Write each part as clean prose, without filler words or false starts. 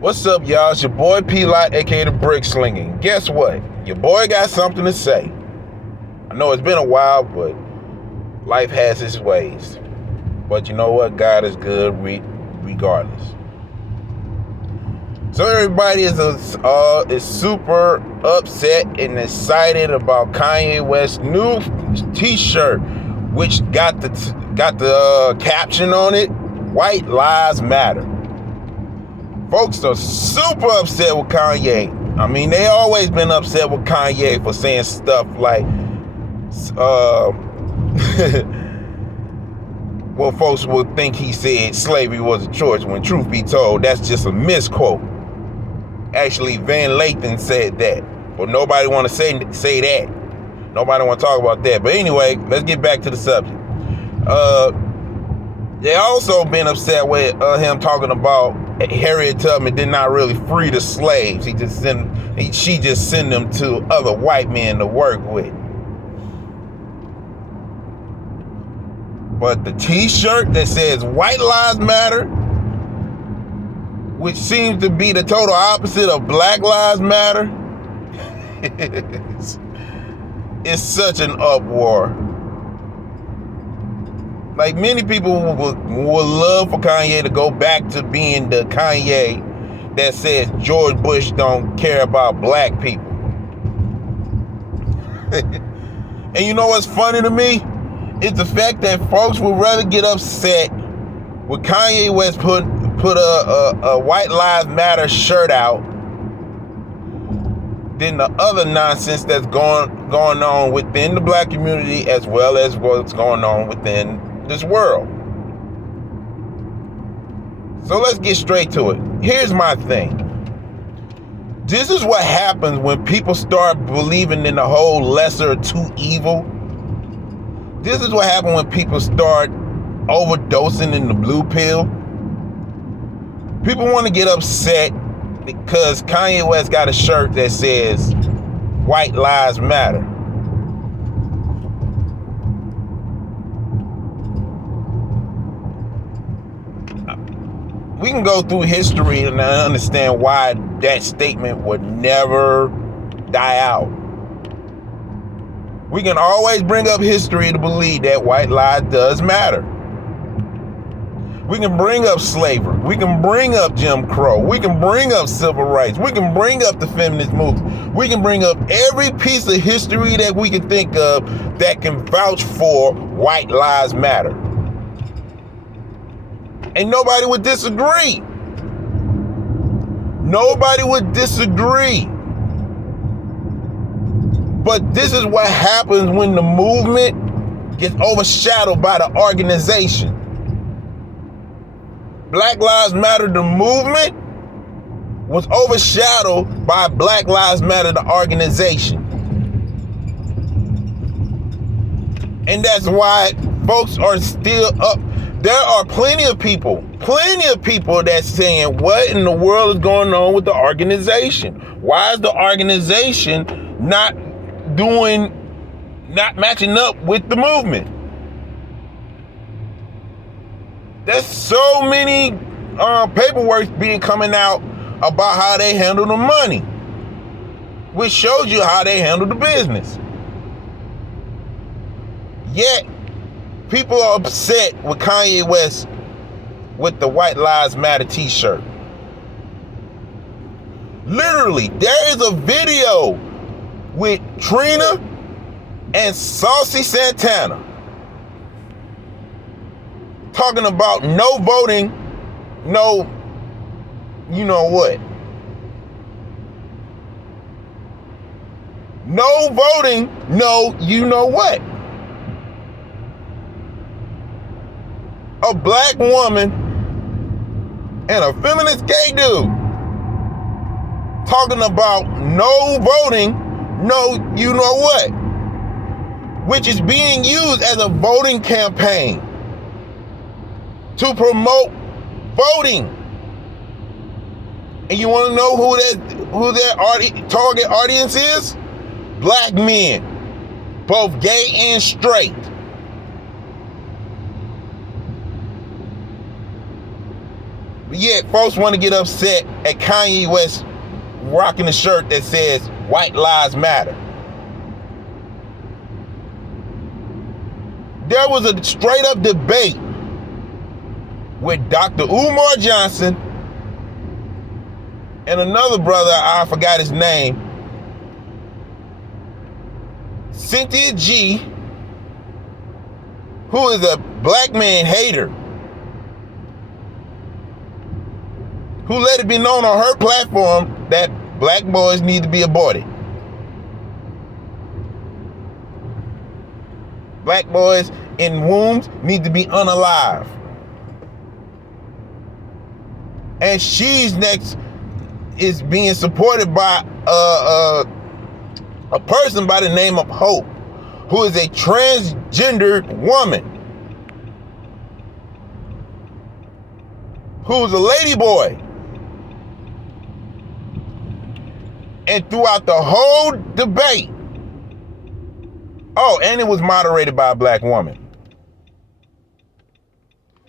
What's up, y'all? It's your boy P-Lot, aka the Brick Slinging. Guess what? Your boy got something to say. I know it's been a while, but life has its ways. But you know what? God is good regardless. So everybody is super upset and excited about Kanye West's new T-shirt, which got the caption on it: "White Lives Matter." Folks are super upset with Kanye. I mean, they always been upset with Kanye for saying stuff like, well, folks would think he said slavery was a choice, when truth be told, that's just a misquote. Actually, Van Lathan said that, but nobody want to say that. Nobody want to talk about that. But anyway, let's get back to the subject. They also been upset with him talking about Harriet Tubman did not really free the slaves. She just sent them to other white men to work with. But the T-shirt that says "White Lives Matter," which seems to be the total opposite of Black Lives Matter, it's such an uproar. Like, many people would love for Kanye to go back to being the Kanye that says George Bush don't care about black people. And you know what's funny to me? It's the fact that folks would rather get upset with Kanye West put a White Lives Matter shirt out than the other nonsense that's going on within the black community, as well as what's going on within this world. So let's get straight to it. Here's my thing. This is what happens when people start believing in the whole lesser of two evil. This is what happens when people start overdosing in the blue pill. People want to get upset because Kanye West got a shirt that says "White Lives Matter." We can go through history and understand why that statement would never die out. We can always bring up history to believe that white lives does matter. We can bring up slavery. We can bring up Jim Crow. We can bring up civil rights. We can bring up the feminist movement. We can bring up every piece of history that we can think of that can vouch for white lives matter. And nobody would disagree. Nobody would disagree. But this is what happens when the movement gets overshadowed by the organization. Black Lives Matter, the movement, was overshadowed by Black Lives Matter, the organization. And that's why folks are still up. There are plenty of people that's saying, what in the world is going on with the organization? Why is the organization not matching up with the movement? There's so many paperwork coming out about how they handle the money, which shows you how they handle the business. Yet, people are upset with Kanye West with the White Lives Matter T-shirt. Literally, there is a video with Trina and Saucy Santana talking about no voting, no, you know what? No voting, no, you know what? A black woman and a feminist gay dude talking about no voting, no, you know what? Which is being used as a voting campaign to promote voting. And you want to know who their target audience is? Black men, both gay and straight. Yet folks want to get upset at Kanye West rocking a shirt that says white lives matter. There was a straight up debate with Dr. Umar Johnson and another brother, I forgot his name, Cynthia G, who is a black man hater, who let it be known on her platform that black boys need to be aborted. Black boys in wombs need to be unalive. And she's next is being supported by a person by the name of Hope, who is a transgendered woman, who's a lady boy. And throughout the whole debate, and it was moderated by a black woman.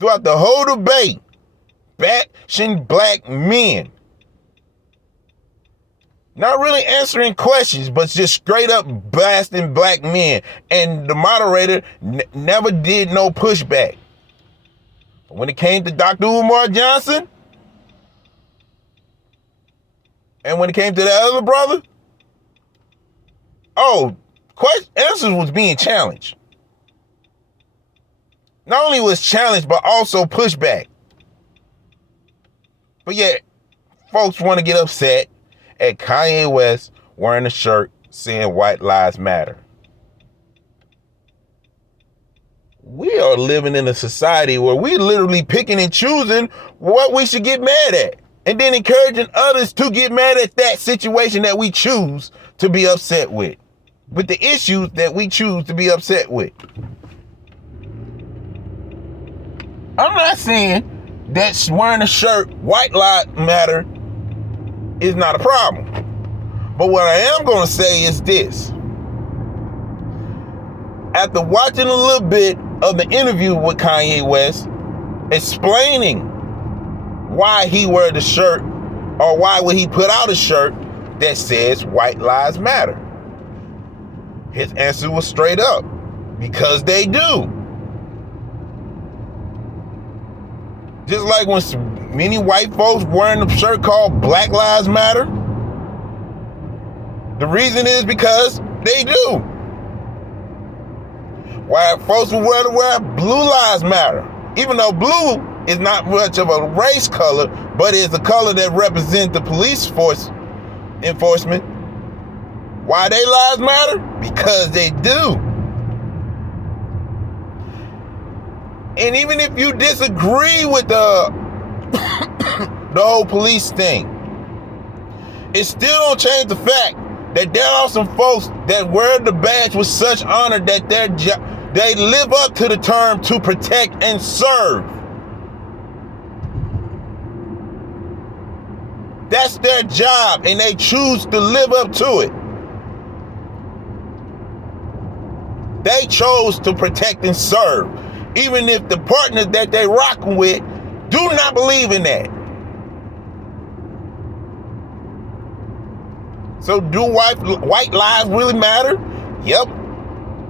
Throughout the whole debate, bashing black men, not really answering questions, but just straight up blasting black men. And the moderator never did no pushback. When it came to Dr. Umar Johnson, and when it came to the other brother, answers was being challenged. Not only was challenged, but also pushback. But yet, folks want to get upset at Kanye West wearing a shirt saying white lives matter. We are living in a society where we're literally picking and choosing what we should get mad at, and then encouraging others to get mad at that situation that we choose to be upset with the issues that we choose to be upset with. I'm not saying that wearing a shirt, white lives matter, is not a problem. But what I am going to say is this. After watching a little bit of the interview with Kanye West, explaining why he wore the shirt, or why would he put out a shirt that says white lives matter, his answer was straight up, because they do. Just like when many white folks wearing a shirt called Black Lives Matter, the reason is because they do. White folks will wear Blue Lives Matter, even though blue is not much of a race color, but is a color that represents the police force enforcement. Why they lives matter? Because they do. And even if you disagree with the whole police thing, it still don't change the fact that there are some folks that wear the badge with such honor that they live up to the term to protect and serve. That's their job, and they choose to live up to it. They chose to protect and serve, even if the partners that they rocking with do not believe in that. So do white lives really matter? Yep.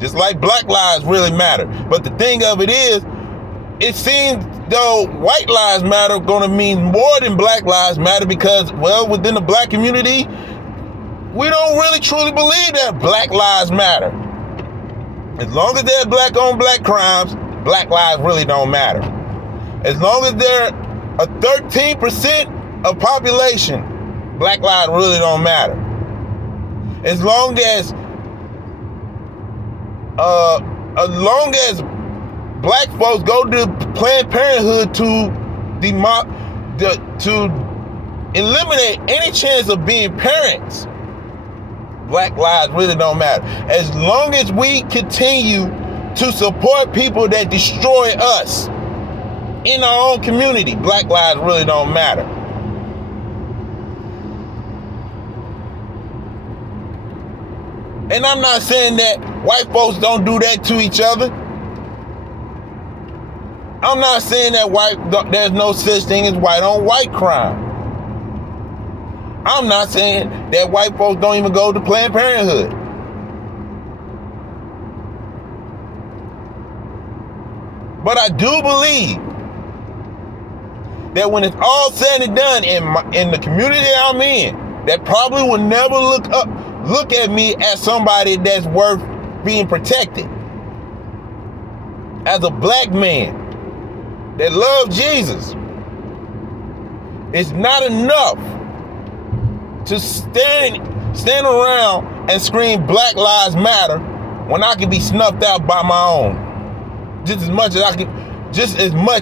Just like black lives really matter. But the thing of it is, it seems though white lives matter gonna mean more than black lives matter, because, well, within the black community, we don't really truly believe that black lives matter. As long as they're black on black crimes, black lives really don't matter. As long as they're a 13% of population, black lives really don't matter. As long as black folks go to Planned Parenthood to eliminate any chance of being parents, black lives really don't matter. As long as we continue to support people that destroy us in our own community, black lives really don't matter. And I'm not saying that white folks don't do that to each other. I'm not saying that there's no such thing as white on white crime. I'm not saying that white folks don't even go to Planned Parenthood. But I do believe that when it's all said and done in the community I'm in, that probably will never look at me as somebody that's worth being protected. As a black man that loves Jesus, it's not enough to stand around and scream Black Lives Matter when I can be snuffed out by my own. Just as much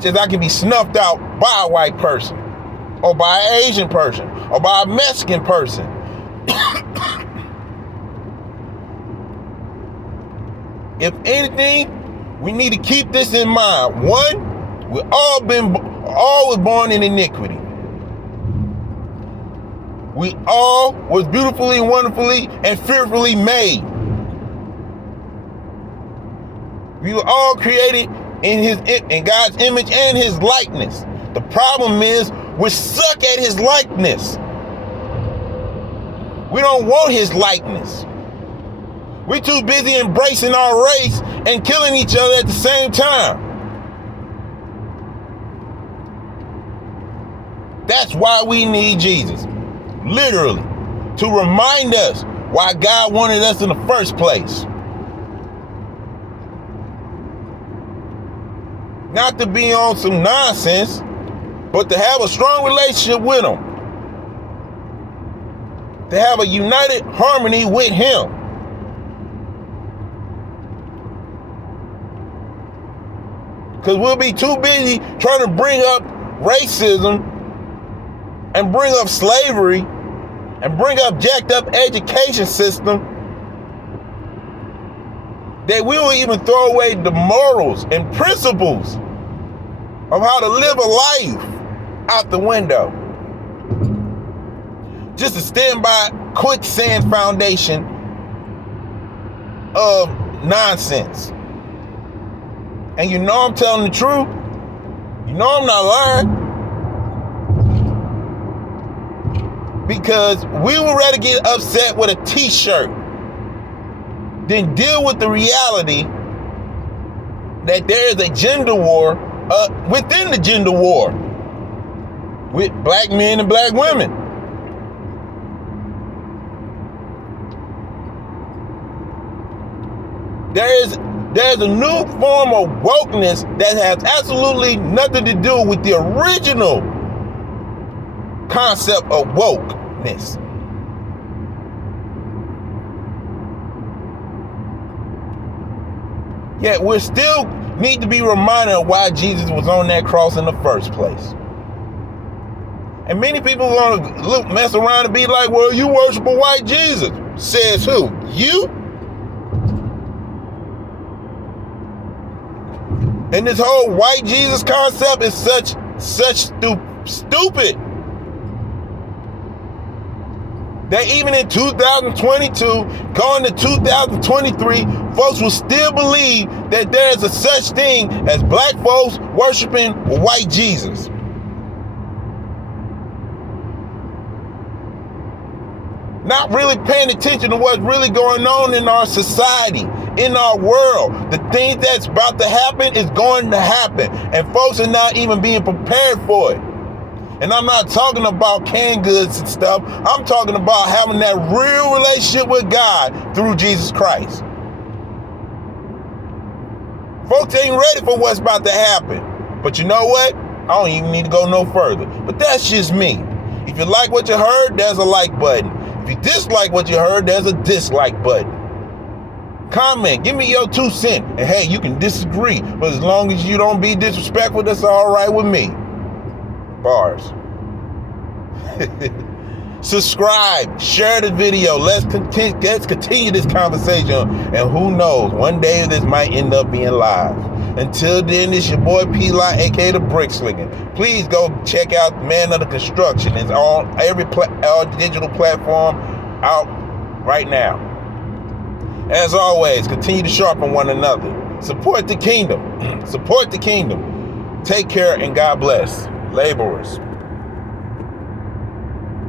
as I can be snuffed out by a white person, or by an Asian person, or by a Mexican person. If anything, we need to keep this in mind. One, we all were born in iniquity. We all was beautifully, wonderfully, and fearfully made. We were all created in God's image and His likeness. The problem is we suck at His likeness. We don't want His likeness. We're too busy embracing our race and killing each other at the same time. That's why we need Jesus. Literally. To remind us why God wanted us in the first place. Not to be on some nonsense, but to have a strong relationship with Him. To have a united harmony with Him. Because we'll be too busy trying to bring up racism and bring up slavery and bring up jacked up education system that we will even throw away the morals and principles of how to live a life out the window. Just to stand by quicksand foundation of nonsense. And you know I'm telling the truth. You know I'm not lying. Because we would rather get upset with a t-shirt than deal with the reality that there is a gender war within the gender war with black men and black women. There's a new form of wokeness that has absolutely nothing to do with the original concept of wokeness. Yet we still need to be reminded of why Jesus was on that cross in the first place. And many people are going to mess around and be like, well, you worship a white Jesus. Says who? You? And this whole white Jesus concept is such stupid that even in 2022, going to 2023, folks will still believe that there is a such thing as black folks worshiping a white Jesus. Not really paying attention to what's really going on in our society, in our world. The thing that's about to happen is going to happen. And folks are not even being prepared for it. And I'm not talking about canned goods and stuff. I'm talking about having that real relationship with God through Jesus Christ. Folks ain't ready for what's about to happen. But you know what? I don't even need to go no further. But that's just me. If you like what you heard, there's a like button. If you dislike what you heard, there's a dislike button. Comment, give me your 2 cents. And hey, you can disagree, but as long as you don't be disrespectful, that's all right with me. Bars. Subscribe, share the video. Let's continue this conversation. And who knows, one day this might end up being live. Until then, it's your boy P-Lot, aka the Brick Slinger. Please go check out Man of the Construction. It's on every digital platform out right now. As always, continue to sharpen one another. Support the kingdom. Support the kingdom. Take care and God bless. Laborers.